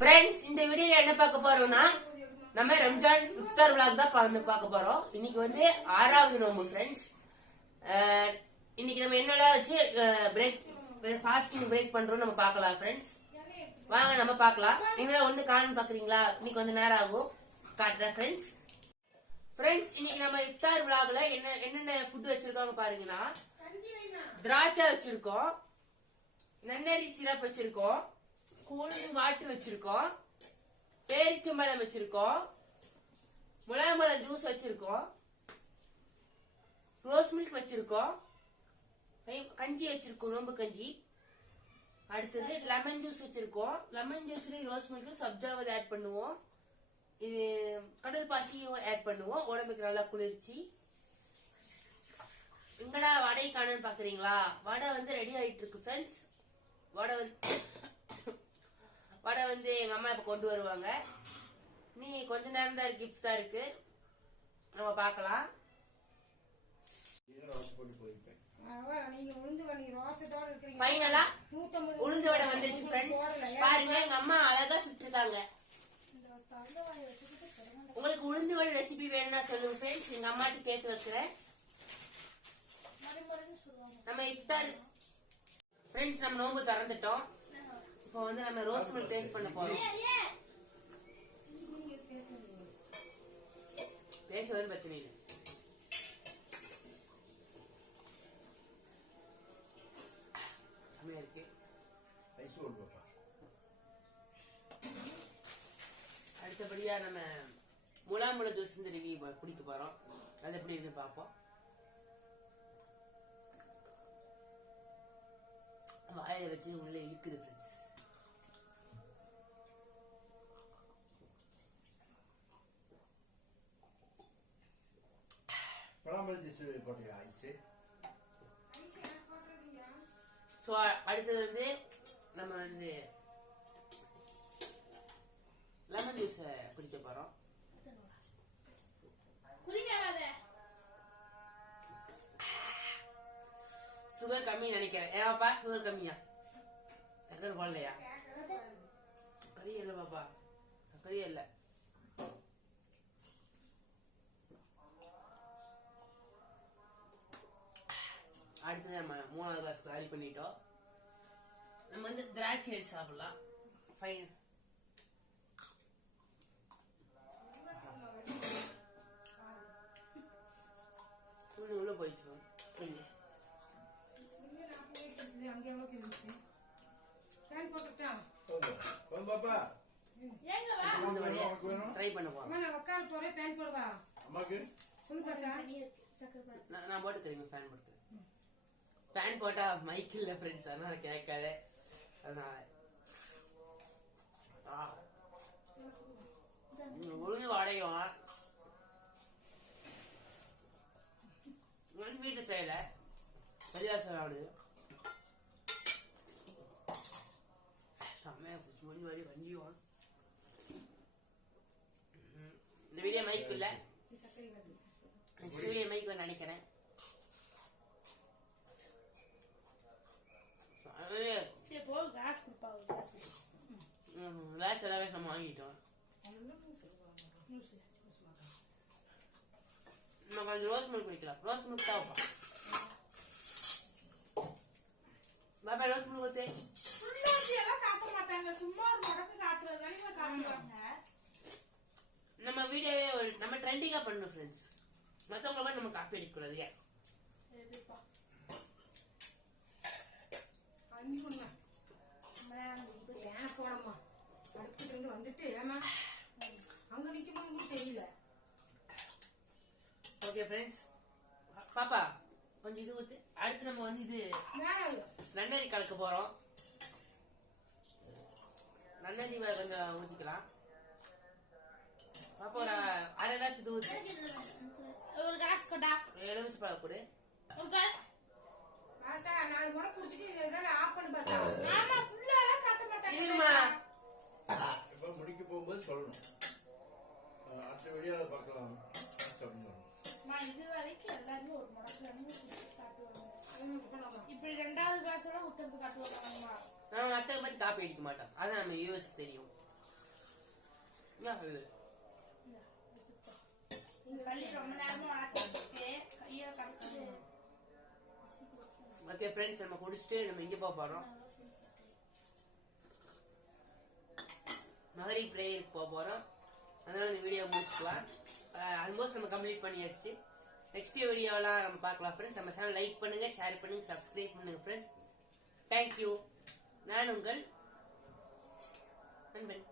Friends, இந்த வீடியோல என்ன பார்க்க போறோம்னா நம்ம ரம்ஜான் இஃப்தார் vlog தான் பார்க்க போறோம். இன்னைக்கு வந்து 6வது நோன்பு ஃப்ரெண்ட்ஸ். இன்னைக்கு நம்ம என்னெல்லாம் வச்சு ஃபாஸ்டிங் பிரேக் பண்றோம் நம்ம பார்க்கலாம் ஃப்ரெண்ட்ஸ். வாங்க நம்ம பார்க்கலாம். நீங்களா ஒண்ணு காணும் பாக்குறீங்களா? இன்னைக்கு கொஞ்சம் நேரம் ஆகும், காட்டுறேன் ஃப்ரெண்ட்ஸ். ஃப்ரெண்ட்ஸ், இன்னைக்கு நம்ம இஃப்தார் vlogல என்னென்ன ஃபுட் வச்சிருக்கோம் பாருங்கன்னா, திராட்சை வச்சிருக்கோம், நன்னரி சிரப் வச்சிருக்கோம், கூலிங் வாட்டர் வச்சிருக்கோம், பேரிச்சம்பழம் வச்சிருக்கோம், முலாம்பழம் ஜூஸ் வச்சிருக்கோம், ரோஸ் மில்க் வச்சிருக்கோம், கஞ்சி வச்சிருக்கோம், நோம்பு கஞ்சி. அடுத்தது லெமன் ஜூஸ் வச்சிருக்கோம். லெமன் ஜூஸ்ல ரோஸ் மில்க் சப்ஜாவது ஆட் பண்ணுவோம். இது கடல் பாசியும் ஆட் பண்ணுவோம், உடம்புக்கு நல்லா குளிர்ச்சி. எங்கடா வடை காணுன்னு பாக்குறீங்களா? வடை வந்து ரெடி ஆயிட்டு இருக்கு ஃப்ரெண்ட்ஸ். வடை வந்து எங்க அம்மா இப்ப கொண்டு வருவாங்க. நீ கொஞ்ச நேரம் தான் கிஃப்ட் தான் இருக்கு, நம்ம பார்க்கலாம். ஃபைனலா உளுந்து வடை வந்துருச்சு ஃப்ரெண்ட்ஸ். பாருங்க, எங்க அம்மா அழகா சுட்டுருக்காங்க. உங்களுக்கு உளுந்து வடை ரெசிபி வேணும்னா சொல்லுங்க ஃப்ரெண்ட்ஸ், எங்க அம்மாட்டு கேட்டு வைக்கிறேன். நம்ம இஃப்தார் ஃப்ரெண்ட்ஸ், நம்ம நோம்பு திறந்துட்டோம். இப்போ வந்து நம்ம ரோஸ் மில்க் டேஸ்ட் பண்ண போறோம். பேசுவது பிரச்சனை இல்லை. இருக்கு அடுத்தபடியா நம்ம முலாம்பழ ஜூஸ் இந்த ரிவ்யூ குடிக்க போறோம். அது எப்படி இருக்கு பாப்போம். வாயில வச்சு உள்ள இழுக்குது ஃப்ரெண்ட்ஸ். அடுத்தது வந்து நம்ம வந்து லெமன் ஜூஸ் குடிக்க போறோம். சுகர் கம்மி நினைக்கிறேன். ஏவாப்பா சுகர் கம்மியா? சக்கரை போடலையா? சக்கரையே இல்லை பாப்பா, சக்கரையே இல்லை. அடுத்தது நம்ம 3வது கிளாஸ் காலி பண்ணிட்டோம். நம்ம வந்து திராட்சை எடுத்து சாப்பிடலாம். ஃபைன். உள்ள போயிடுச்சு. ட்ரை பண்ண போறேன். நான் போட்டு தெரியுமா ஃபேன் போட்டு? ஃபேன் போட்டா மைக் இல்ல ஃப்ரெண்ட்ஸ், அதனால கேட்காத. அதனால உளுந்து வடையும் வீட்டு செய்யல, சரியா சாப்பிடுது. செம்மையா முடிஞ்ச வரை கஞ்சியும். இந்த வீடியோ மைக் இல்ல, வீடியோ மைக் நினைக்கிறேன். கிளாஸ் எல்லாமே நம்ம வாங்கிட்டோம். நம்ம கொஞ்சம் ரோஸ் மில்க் குடிக்கலாம். ரோஸ் மில்க் தான் பாப்பா, ரோஸ் மில்க் ஊத்து. நம்ம வீடியோவே நம்ம ட்ரெண்டிங்கா பண்ணணும் ஃப்ரெண்ட்ஸ். மற்றவங்க நம்ம காப்பி அடிக்கூடாது. ஓகே ஃப்ரெண்ட்ஸ், பாப்பா கொஞ்சம் இது ஊத்து. அடுத்து நம்ம வந்து இது நன்னரி கலக்க போறோம். நன்னரி கொஞ்சம் ஊத்திக்கலாம். பாப்பா ஒரு அரை கிளாஸ் இது ஊத்து. எலுமிச்சை பழம் கொடு. முடிக்க போகும்போது சொல்லணும். அடுத்த வீடியோல பார்க்கலாம். இது வரைக்கும் எல்லாரும் ஒரு முடக்கு இப்படி 2வது கிளாஸ் உத்தரவு காட்டுவாங்க. நம்ம அத்தை மாதிரி காப்பி அடிக்க மாட்டோம், அதான் நம்ம யூஎஸ்க்கு தெரியும். என்ன இது? களி ரொம்ப நேரமா ஆட்டிட்டு கையை கடிச்சிட்டு ஓகே ஃப்ரெண்ட்ஸ், நம்ம குடிச்சிட்டு நம்ம எங்கே போக போகிறோம்? மகரி ப்ரேயருக்கு போக போகிறோம். அதனால இந்த வீடியோ முடிச்சுக்கலாம். ஆல்மோஸ்ட் நம்ம கம்ப்ளீட் பண்ணியாச்சு. நெக்ஸ்ட் வீடியோலாம் நம்ம பார்க்கலாம் ஃப்ரெண்ட்ஸ். நம்ம சேனல் லைக் பண்ணுங்க, ஷேர் பண்ணுங்க, சப்ஸ்கிரைப் பண்ணுங்க ஃப்ரெண்ட்ஸ். தேங்க்யூ. நான் உங்கள் நண்பன்.